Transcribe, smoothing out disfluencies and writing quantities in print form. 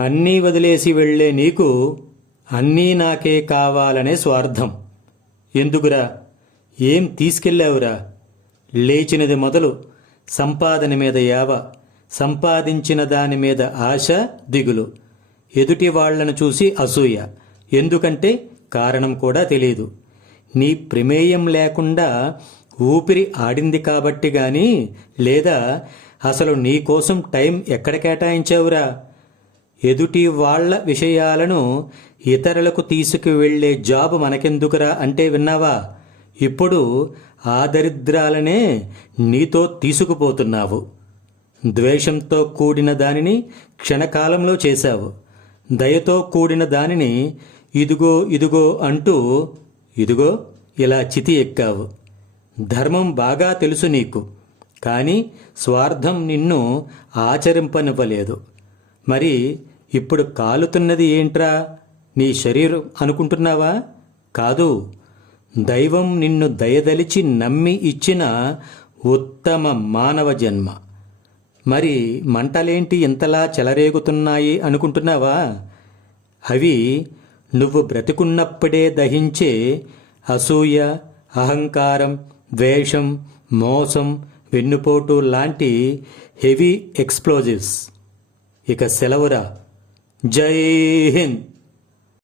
అన్నీ వదిలేసి వెళ్లే నీకు అన్నీ నాకే కావాలనే స్వార్థం. ఎందుకురా? ఏం తీసుకెళ్ళావురా? లేచినది మొదలు సంపాదన మీద యావ, సంపాదించిన దాని మీద ఆశ, దిగులు, ఎదుటి వాళ్లను చూసి అసూయ. ఎందుకంటే కారణం కూడా తెలీదు. నీ ప్రమేయం లేకుండా ఊపిరి ఆడింది కాబట్టి గాని, లేదా అసలు నీకోసం టైం ఎక్కడ కేటాయించావురా? ఎదుటి వాళ్ల విషయాలను ఇతరులకు తీసుకువెళ్లే జాబు మనకెందుకురా అంటే విన్నావా? ఇప్పుడు ఆ దరిద్రాలనే నీతో తీసుకుపోతున్నావు. ద్వేషంతో కూడిన దానిని క్షణకాలంలో చేశావు. దయతో కూడిన దానిని ఇదిగో ఇదిగో అంటూ ఇదిగో ఇలా చితి ఎక్కావు. ధర్మం బాగా తెలుసు నీకు, కానీ స్వార్థం నిన్ను ఆచరింపనివ్వలేదు. మరి ఇప్పుడు కాలుతున్నది ఏంట్రా? నీ శరీరం అనుకుంటున్నావా? కాదు, దైవం నిన్ను దయదలిచి నమ్మి ఇచ్చిన ఉత్తమ మానవ జన్మ. మరి మంటలేంటి ఇంతలా చెలరేగుతున్నాయి అనుకుంటున్నావా? అవి నువ్వు బ్రతికున్నప్పుడే దహించే అసూయ, అహంకారం, ద్వేషం, మోసం, వెన్నుపోటు లాంటి హెవీ ఎక్స్ప్లోజివ్స్. ఇక సెలవురా. జై హింద్.